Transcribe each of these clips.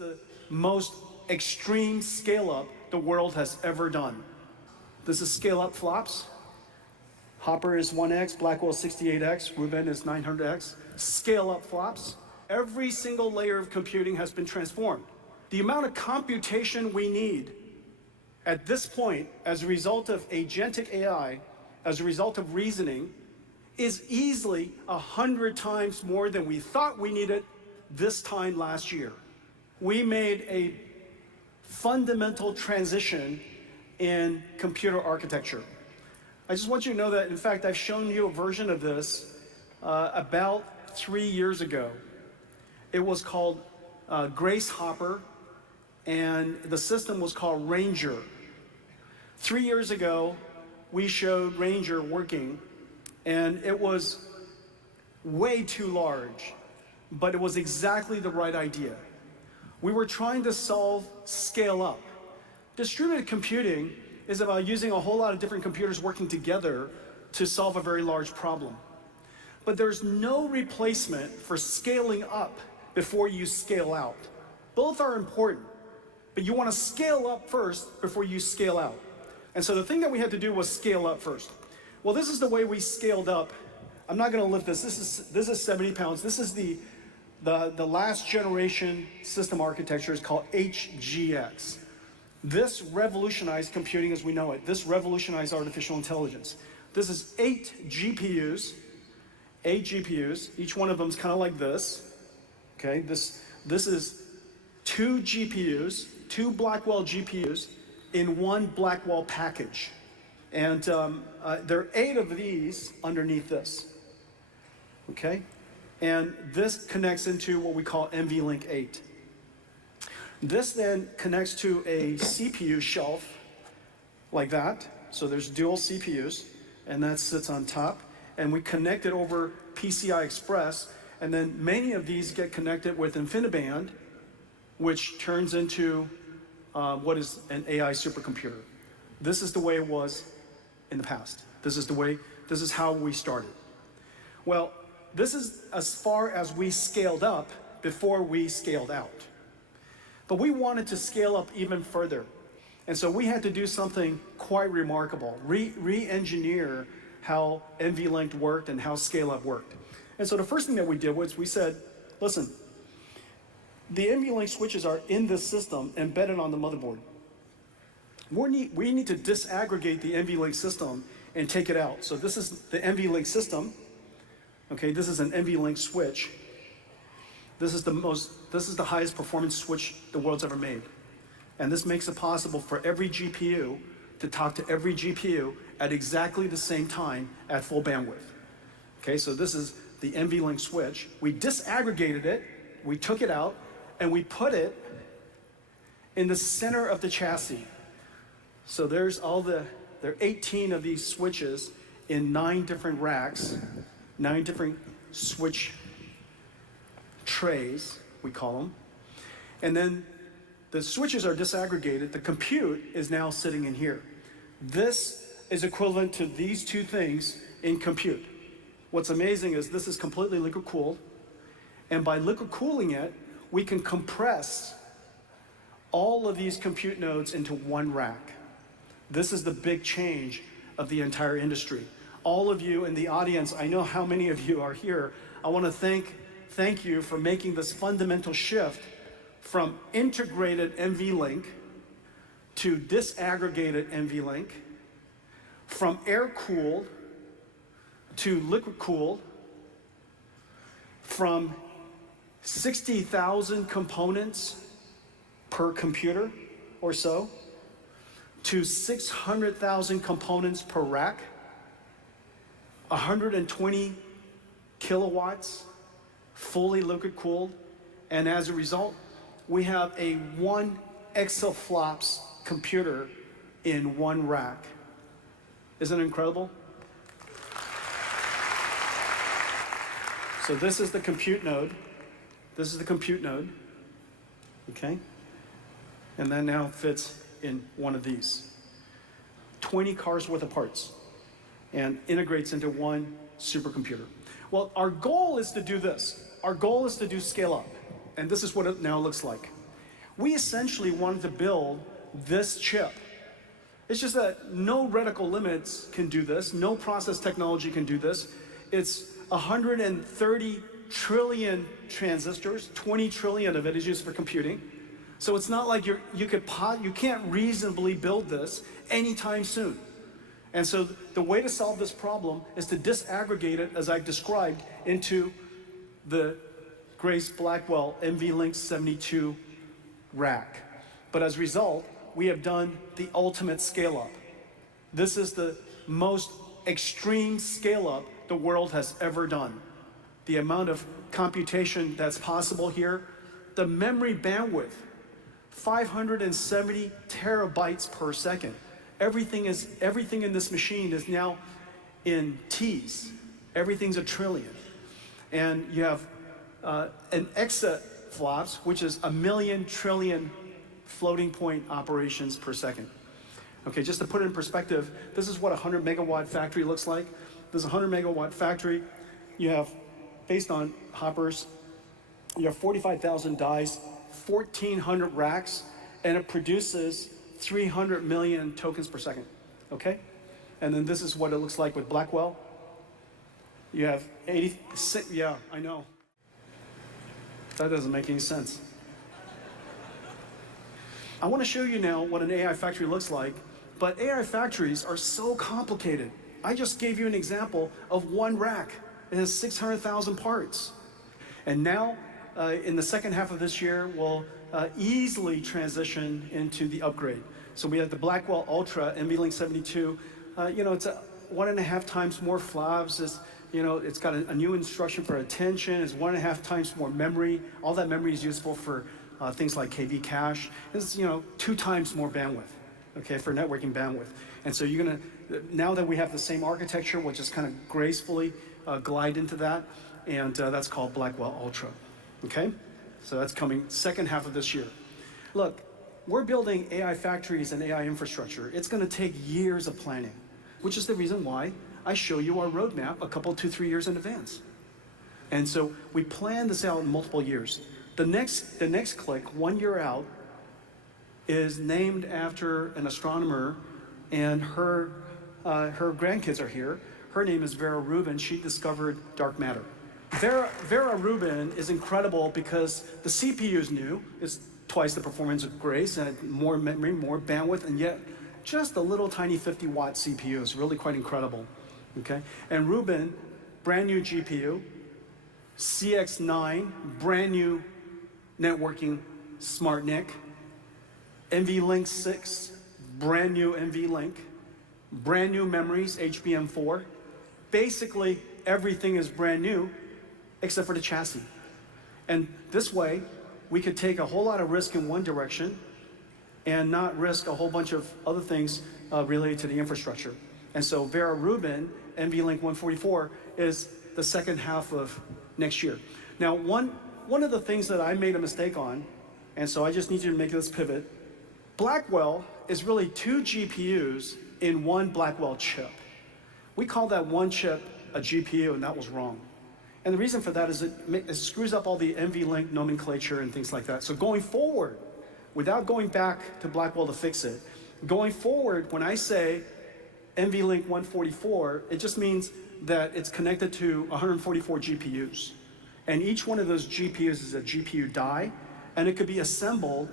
the most extreme scale-up the world has ever done. This is scale-up flops. Hopper is 1x, Blackwell 68x, Rubin is 900x. Scale-up flops. Every single layer of computing has been transformed. The amount of computation we need at this point, as a result of agentic AI, as a result of reasoning, is easily 100 times more than we thought we needed this time last year. We made a fundamental transition in computer architecture. I just want you to know that, in fact, I've shown you a version of this about 3 years ago. It was called Grace Hopper, and the system was called Ranger. 3 years ago, we showed Ranger working, and it was way too large, but it was exactly the right idea. We were trying to solve scale up. Distributed computing is about using a whole lot of different computers working together to solve a very large problem. But there's no replacement for scaling up before you scale out. Both are important, but you want to scale up first before you scale out. And so the thing that we had to do was scale up first. Well, this is the way we scaled up. I'm not going to lift this. This is 70 pounds. This is the last generation system architecture. Is called HGX. This revolutionized computing as we know it. This revolutionized artificial intelligence. This is 8 GPUs. 8 GPUs. Each one of them is kind of like this. Okay. This is 2 GPUs, 2 Blackwell GPUs in one Blackwell package. And there are 8 of these underneath this. Okay. And this connects into what we call NVLink 8. This then connects to a CPU shelf like that. So there's dual CPUs, and that sits on top. And we connect it over PCI Express, and then many of these get connected with InfiniBand, which turns into what is an AI supercomputer. This is the way it was in the past. This is how we started. Well, this is as far as we scaled up before we scaled out. But we wanted to scale up even further. And so we had to do something quite remarkable, re-engineer how NVLink worked and how scale-up worked. And so the first thing that we did was we said, listen, the NVLink switches are in this system embedded on the motherboard. We need to disaggregate the NVLink system and take it out. So this is the NVLink system. Okay, this is an NVLink switch. This is the highest performance switch the world's ever made. And this makes it possible for every GPU to talk to every GPU at exactly the same time at full bandwidth. Okay, so this is the NVLink switch. We disaggregated it, we took it out, and we put it in the center of the chassis. So there are 18 of these switches in 9 different racks, 9 different switch trays, we call them. And then the switches are disaggregated. The compute is now sitting in here. This is equivalent to these 2 things in compute. What's amazing is this is completely liquid cooled. And by liquid cooling it, we can compress all of these compute nodes into one rack. This is the big change of the entire industry. All of you in the audience, I know how many of you are here. I want to thank you for making this fundamental shift from integrated NVLink to disaggregated NVLink, from air-cooled to liquid-cooled, from 60,000 components per computer or so to 600,000 components per rack, 120 kilowatts, fully liquid cooled, and as a result, we have a 1 exaflops computer in one rack. Isn't it incredible? So this is the compute node. This is the compute node, okay? And that now fits in one of these. 20 cars worth of parts, and integrates into one supercomputer. Well, our goal is to do this. Our goal is to do scale up, and this is what it now looks like. We essentially wanted to build this chip. It's just that no reticle limits can do this, no process technology can do this. It's 130 trillion transistors, 20 trillion of it is used for computing. So it's not like you can't reasonably build this anytime soon. And so the way to solve this problem is to disaggregate it, as I've described, into the Grace Blackwell NVLink 72 rack. But as a result, we have done the ultimate scale-up. This is the most extreme scale-up the world has ever done. The amount of computation that's possible here, the memory bandwidth, 570 terabytes per second. Everything in this machine is now in T's. Everything's a trillion. And you have an exaflops, which is 1,000,000 trillion floating point operations per second. Okay, just to put it in perspective, this is what a 100 megawatt factory looks like. This is a 100 megawatt factory. You have, based on hoppers, you have 45,000 dies, 1,400 racks, and it produces 300 million tokens per second, okay? And then this is what it looks like with Blackwell. You have 86, yeah, I know. That doesn't make any sense. I want to show you now what an AI factory looks like, but AI factories are so complicated. I just gave you an example of one rack. It has 600,000 parts. And now, in the second half of this year, we'll easily transition into the upgrade. So we have the Blackwell Ultra NVLink 72. It's 1.5 times more flops. It's got a new instruction for attention. It's 1.5 times more memory. All that memory is useful for things like KV cache. It's 2 times more bandwidth, okay, for networking bandwidth. And so now that we have the same architecture, we'll just kind of gracefully glide into that, and that's called Blackwell Ultra, okay? So that's coming second half of this year. Look, we're building AI factories and AI infrastructure. It's going to take years of planning, which is the reason why I show you our roadmap a couple, 2-3 years in advance. And so we plan this out in multiple years. The next click, 1 year out, is named after an astronomer, and her grandkids are here. Her name is Vera Rubin. She discovered dark matter. Vera Rubin is incredible because the CPU is new. It's twice the performance of Grace, and more memory, more bandwidth, and yet just a little tiny 50-watt CPU is really quite incredible, okay? And Rubin, brand new GPU, CX9, brand new networking smart NIC, NVLink 6, brand new NVLink, brand new memories, HBM4. Basically, everything is brand new except for the chassis. And this way, we could take a whole lot of risk in one direction and not risk a whole bunch of other things related to the infrastructure. And so Vera Rubin, NVLink 144, is the second half of next year. Now, one of the things that I made a mistake on, and so I just need you to make this pivot, Blackwell is really 2 GPUs in one Blackwell chip. We call that one chip a GPU, and that was wrong. And the reason for that is it screws up all the NVLink nomenclature and things like that. So going forward, without going back to Blackwell to fix it, going forward, when I say NVLink 144, it just means that it's connected to 144 GPUs. And each one of those GPUs is a GPU die, and it could be assembled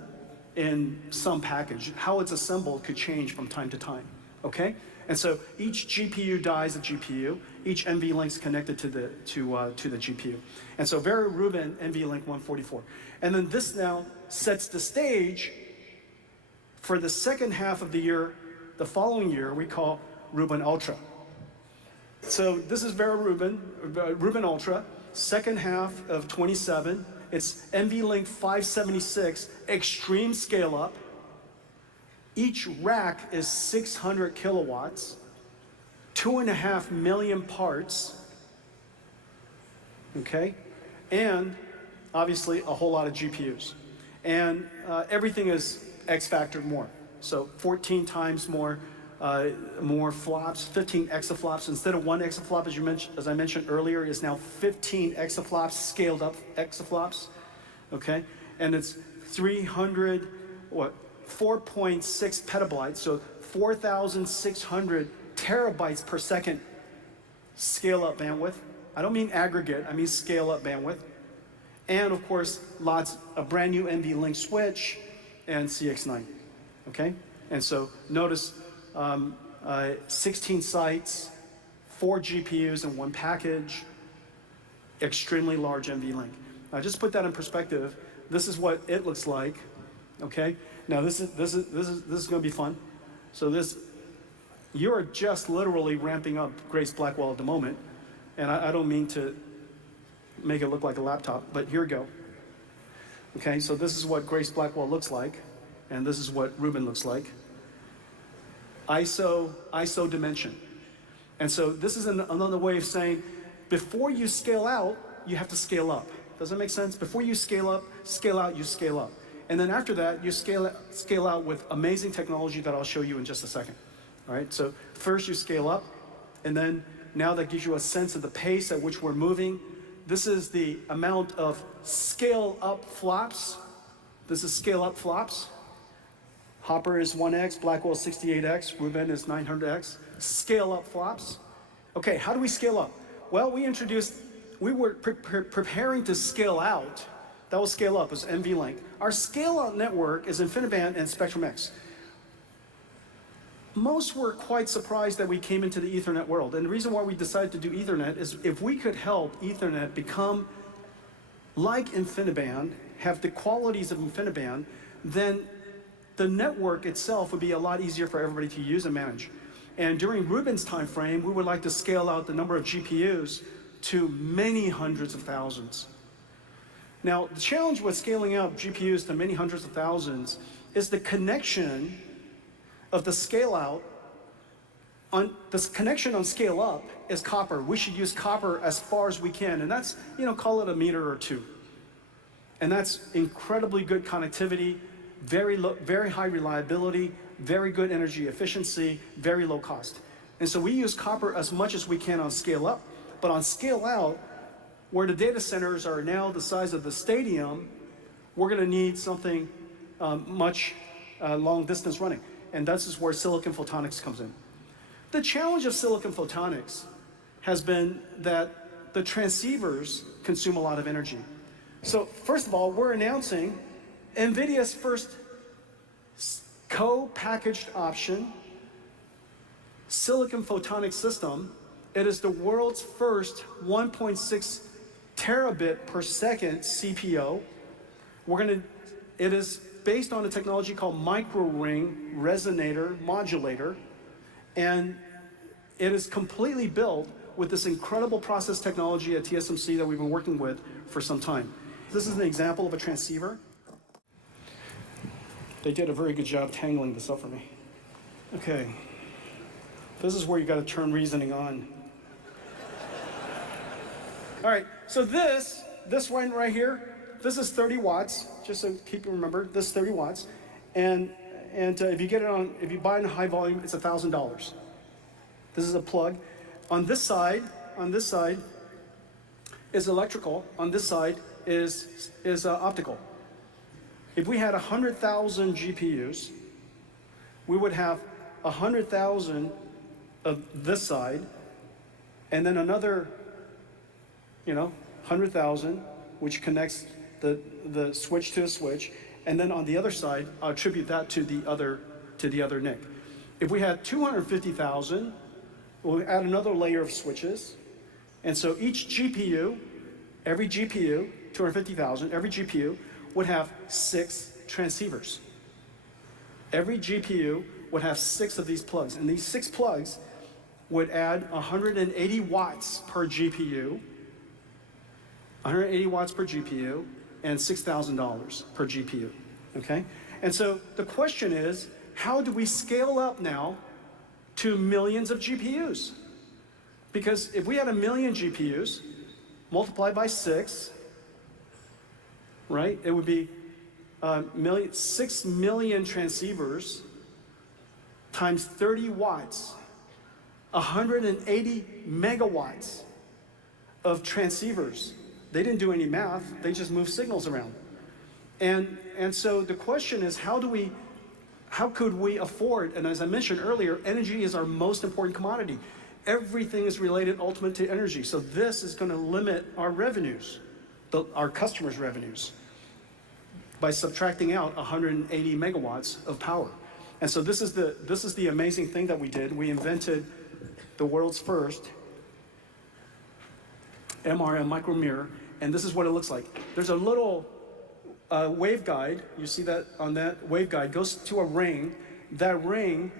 in some package. How it's assembled could change from time to time, okay? And so each GPU die is a GPU. Each NVLink is connected to the GPU. And so Vera Rubin NVLink 144. And then this now sets the stage for the second half of the year, the following year, we call Rubin Ultra. So this is Vera Rubin, Rubin Ultra, second half of 27. It's NVLink 576, extreme scale up. Each rack is 600 kilowatts, 2.5 million parts, okay? And obviously a whole lot of GPUs. And everything is X factored more. So 14 times more flops, 15 exaflops. Instead of 1 exaflop, as I mentioned earlier, is now 15 exaflops, scaled up exaflops, okay? And it's 4.6 petabytes, so 4,600 terabytes per second scale-up bandwidth. I don't mean aggregate, I mean scale-up bandwidth. And of course, a brand new NVLink switch and CX9, okay? And so notice 16 sites, 4 GPUs in one package, extremely large NVLink. Now just put that in perspective. This is what it looks like, okay? Now this is going to be fun. So you're just literally ramping up Grace Blackwell at the moment, and I don't mean to make it look like a laptop, but here we go. Okay, so this is what Grace Blackwell looks like, and this is what Rubin looks like. ISO dimension. And so this is another way of saying, before you scale out, you have to scale up. Does that make sense? Before you scale up, scale out, you scale up. And then after that, you scale out with amazing technology that I'll show you in just a second. All right, so first you scale up, and then now that gives you a sense of the pace at which we're moving. This is the amount of scale up flops. This is scale up flops. Hopper is 1x, Blackwell 68x, Rubin is 900x. Scale up flops. Okay, how do we scale up? Well, we were preparing to scale out. That was scale up, it was NVLink. Our scale out network is InfiniBand and Spectrum-X. Most were quite surprised that we came into the Ethernet world. And the reason why we decided to do Ethernet is if we could help Ethernet become like InfiniBand, have the qualities of InfiniBand, then the network itself would be a lot easier for everybody to use and manage. And during Rubin's time frame, we would like to scale out the number of GPUs to many hundreds of thousands. Now, the challenge with scaling out GPUs to many hundreds of thousands is the connection of the scale out. This connection on scale up is copper. We should use copper as far as we can, and that's, call it a meter or two. And that's incredibly good connectivity, very high reliability, very good energy efficiency, very low cost. And so we use copper as much as we can on scale up, but on scale out, where the data centers are now the size of the stadium, we're going to need something much long distance running. And this is where silicon photonics comes in. The challenge of silicon photonics has been that the transceivers consume a lot of energy. So first of all, we're announcing NVIDIA's first co-packaged option, silicon photonics system. It is the world's first 1.6 terabit per second CPO. It is based on a technology called micro-ring resonator modulator, and it is completely built with this incredible process technology at TSMC that we've been working with for some time. This is an example of a transceiver. They did a very good job tangling this up for me. Okay, this is where you got to turn reasoning on. All right, so this one right here, this is 30 watts, just so keep you remember, this is 30 watts. And if you buy it in high volume, it's $1,000. This is a plug. On this side is electrical, on this side is optical. If we had 100,000 GPUs, we would have 100,000 of this side, and then another 100,000, which connects the switch to a switch, and then on the other side, I'll attribute that to the other NIC. If we had 250,000, we'll add another layer of switches, and so each GPU, every GPU, 250,000, every GPU would have 6 transceivers. Every GPU would have 6 of these plugs, and these 6 plugs would add 180 watts per GPU, 180 watts per GPU, and $6,000 per GPU, okay? And so the question is, how do we scale up now to millions of GPUs? Because if we had 1 million GPUs, multiplied by 6, right, it would be 6 million transceivers times 30 watts, 180 megawatts of transceivers. They didn't do any math, they just moved signals around. And so the question is, how could we afford, and as I mentioned earlier, energy is our most important commodity. Everything is related ultimately to energy. So this is going to limit our revenues, our customers' revenues, by subtracting out 180 megawatts of power. And so this is the amazing thing that we did. We invented the world's first MRM micromirror, and this is what it looks like. There's a little waveguide. You see that on that waveguide goes to a ring. That ring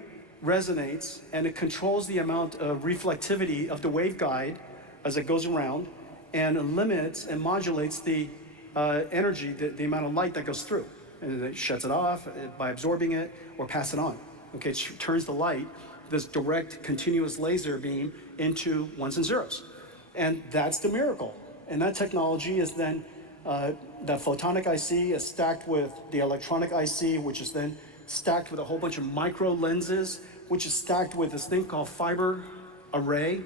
resonates, and it controls the amount of reflectivity of the waveguide as it goes around, and limits and modulates the energy, the amount of light that goes through. And it shuts it off by absorbing it or pass it on. Okay, it turns the light, this direct continuous laser beam, into ones and zeros. And that's the miracle. And that technology is then, the photonic IC is stacked with the electronic IC, which is then stacked with a whole bunch of micro lenses, which is stacked with this thing called fiber array.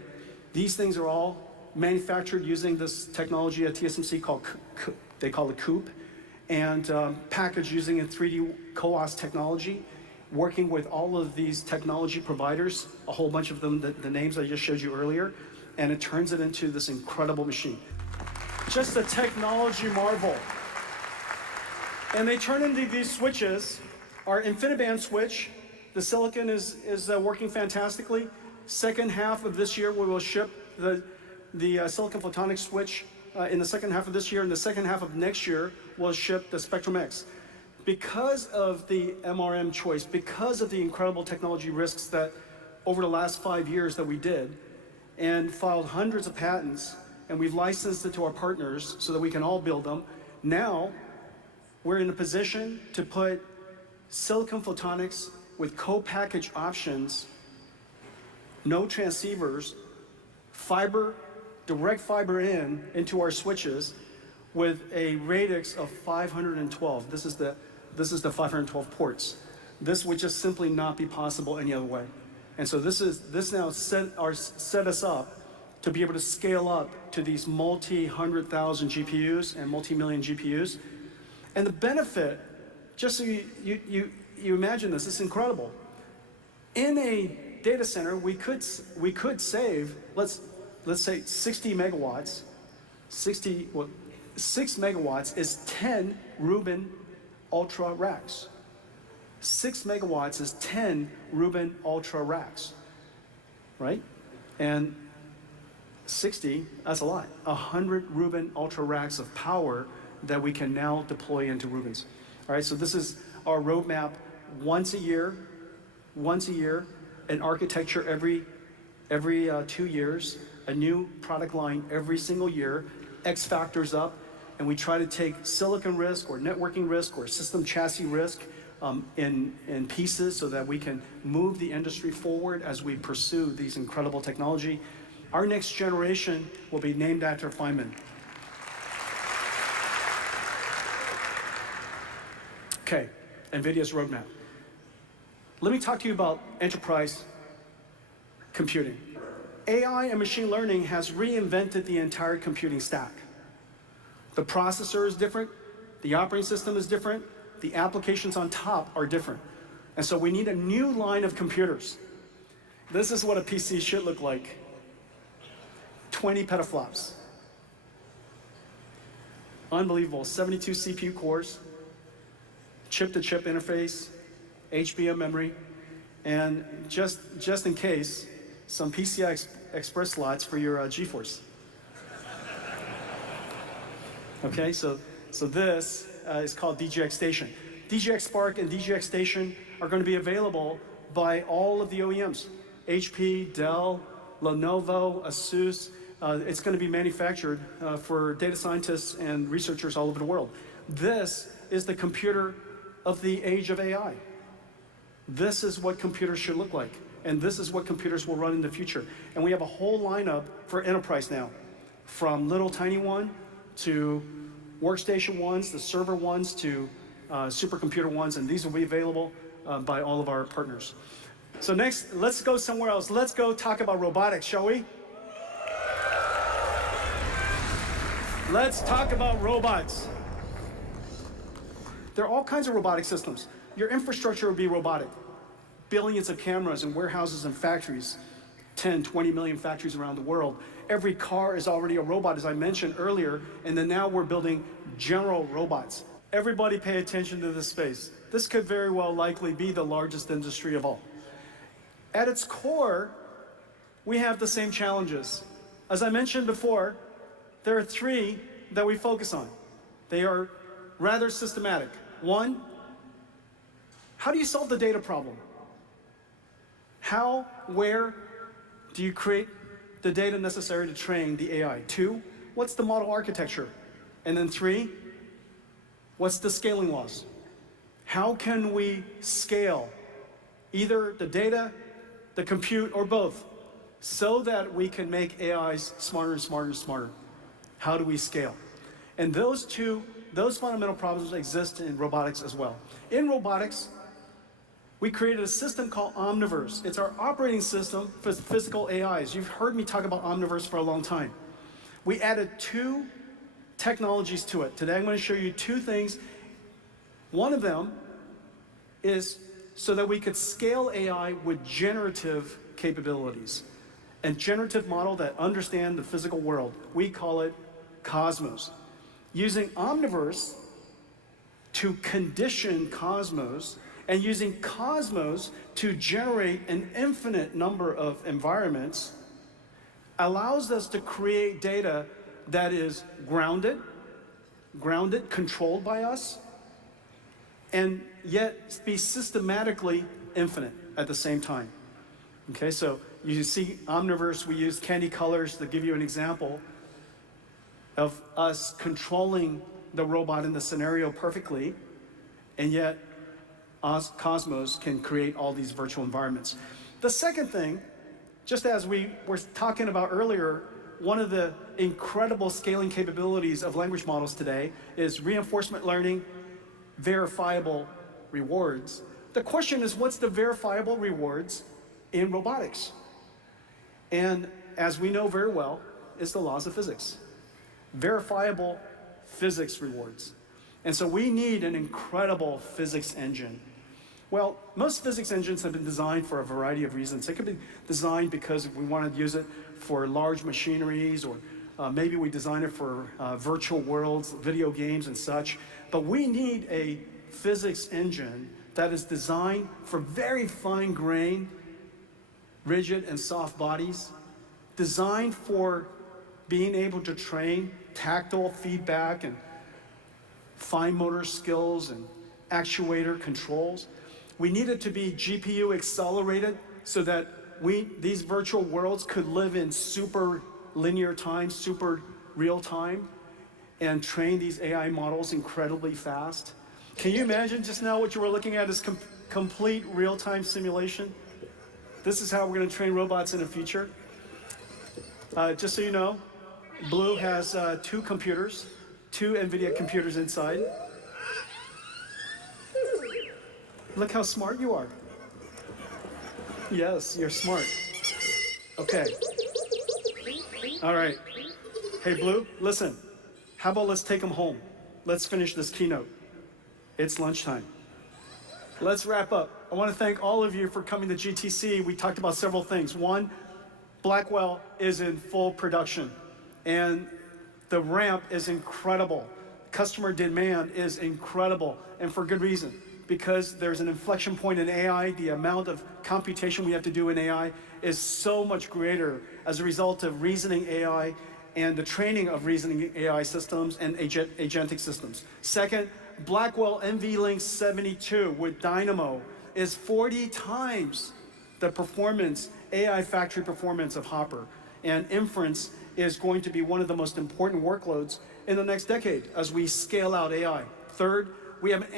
These things are all manufactured using this technology at TSMC called, they call it COUPE, and packaged using a 3D CoWoS technology, working with all of these technology providers, a whole bunch of them, the names I just showed you earlier, and it turns it into this incredible machine. Just a technology marvel. And they turn into these switches. Our InfiniBand switch, the silicon is working fantastically. Second half of this year, we will ship the silicon photonics switch in the second half of this year. In the second half of next year, we'll ship the Spectrum X. Because of the MRM choice, because of the incredible technology risks that over the last 5 years that we did, and filed hundreds of patents, and we've licensed it to our partners so that we can all build them. Now, we're in a position to put silicon photonics with co-packaged options, no transceivers, fiber, direct fiber into our switches with a radix of 512. This is the 512 ports. This would just simply not be possible any other way. And so this now set us up to be able to scale up to these multi-100,000 GPUs and multi-million GPUs. And the benefit, just so you imagine this, it's incredible. In a data center, we could save, let's say 60 megawatts. 6 megawatts is 10 Rubin Ultra racks. 6 megawatts is 10 Rubin Ultra racks, right? And 60, that's a lot. 100 Rubin Ultra racks of power that we can now deploy into Rubins. All right, so this is our roadmap. Once a year, an architecture every 2 years, a new product line every single year, X factors up, and we try to take silicon risk or networking risk or system chassis risk in pieces so that we can move the industry forward as we pursue these incredible technology. Our next generation will be named after Feynman. Okay, NVIDIA's roadmap. Let me talk to you about enterprise computing. AI and machine learning has reinvented the entire computing stack. The processor is different, the operating system is different, the applications on top are different. And so we need a new line of computers. This is what a PC should look like. 20 petaflops. Unbelievable, 72 CPU cores, chip-to-chip interface, HBM memory, and just in case, some PCI Express slots for your GeForce. Okay, so this is called DGX Station. DGX Spark and DGX Station are going to be available by all of the OEMs. HP, Dell, Lenovo, Asus. It's going to be manufactured for data scientists and researchers all over the world. This is the computer of the age of AI. This is what computers should look like. And this is what computers will run in the future. And we have a whole lineup for enterprise now, from little tiny one to workstation ones, the server ones to supercomputer ones, and these will be available by all of our partners. So next, let's go somewhere else. Let's go talk about robotics, shall we? Let's talk about robots. There are all kinds of robotic systems. Your infrastructure will be robotic. Billions of cameras in warehouses and factories, 10, 20 million factories around the world. Every car is already a robot, as I mentioned earlier, and then now we're building general robots. Everybody pay attention to this space. This could very well likely be the largest industry of all. At its core, we have the same challenges. As I mentioned before, there are three that we focus on. They are rather systematic. One, how do you solve the data problem? How, where do you create the data necessary to train the AI? Two, what's the model architecture? And then three, what's the scaling laws? How can we scale either the data, the compute, or both, so that we can make AIs smarter and smarter and smarter? How do we scale? And those fundamental problems exist in robotics as well. In robotics, we created a system called Omniverse. It's our operating system for physical AIs. You've heard me talk about Omniverse for a long time. We added two technologies to it. Today I'm going to show you two things. One of them is so that we could scale AI with generative capabilities. A generative model that understands the physical world. We call it Cosmos. Using Omniverse to condition Cosmos, and using Cosmos to generate an infinite number of environments allows us to create data that is grounded, controlled by us, and yet be systematically infinite at the same time. Okay, so you see Omniverse, we use candy colors to give you an example of us controlling the robot in the scenario perfectly, and yet Cosmos can create all these virtual environments. The second thing, just as we were talking about earlier, one of the incredible scaling capabilities of language models today is reinforcement learning, verifiable rewards. The question is, what's the verifiable rewards in robotics? And as we know very well, it's the laws of physics. Verifiable physics rewards. And so we need an incredible physics engine. Well, most physics engines have been designed for a variety of reasons. They could be designed because we want to use it for large machineries, or maybe we design it for virtual worlds, video games and such. But we need a physics engine that is designed for very fine-grained, rigid and soft bodies, designed for being able to train tactile feedback and fine motor skills and actuator controls. We need it to be GPU accelerated so that these virtual worlds could live in super linear time, super real time, and train these AI models incredibly fast. Can you imagine just now what you were looking at is complete real-time simulation? This is how we're going to train robots in the future. Just so you know, Blue has two computers, two NVIDIA computers inside. Look how smart you are. Yes, you're smart. Okay. All right. Hey, Blue, listen. How about let's take them home? Let's finish this keynote. It's lunchtime. Let's wrap up. I want to thank all of you for coming to GTC. We talked about several things. One, Blackwell is in full production, and the ramp is incredible. Customer demand is incredible, and for good reason. Because there's an inflection point in AI, the amount of computation we have to do in AI is so much greater as a result of reasoning AI and the training of reasoning AI systems and agentic systems. Second, Blackwell NVLink 72 with Dynamo is 40 times the performance, AI factory performance of Hopper. And inference is going to be one of the most important workloads in the next decade as we scale out AI. Third, we have an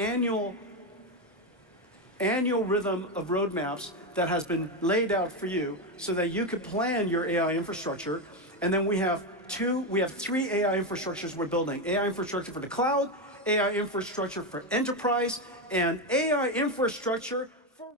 annual rhythm of roadmaps that has been laid out for you so that you could plan your AI infrastructure. And then we have three AI infrastructures we're building. AI infrastructure for the cloud, AI infrastructure for enterprise, and AI infrastructure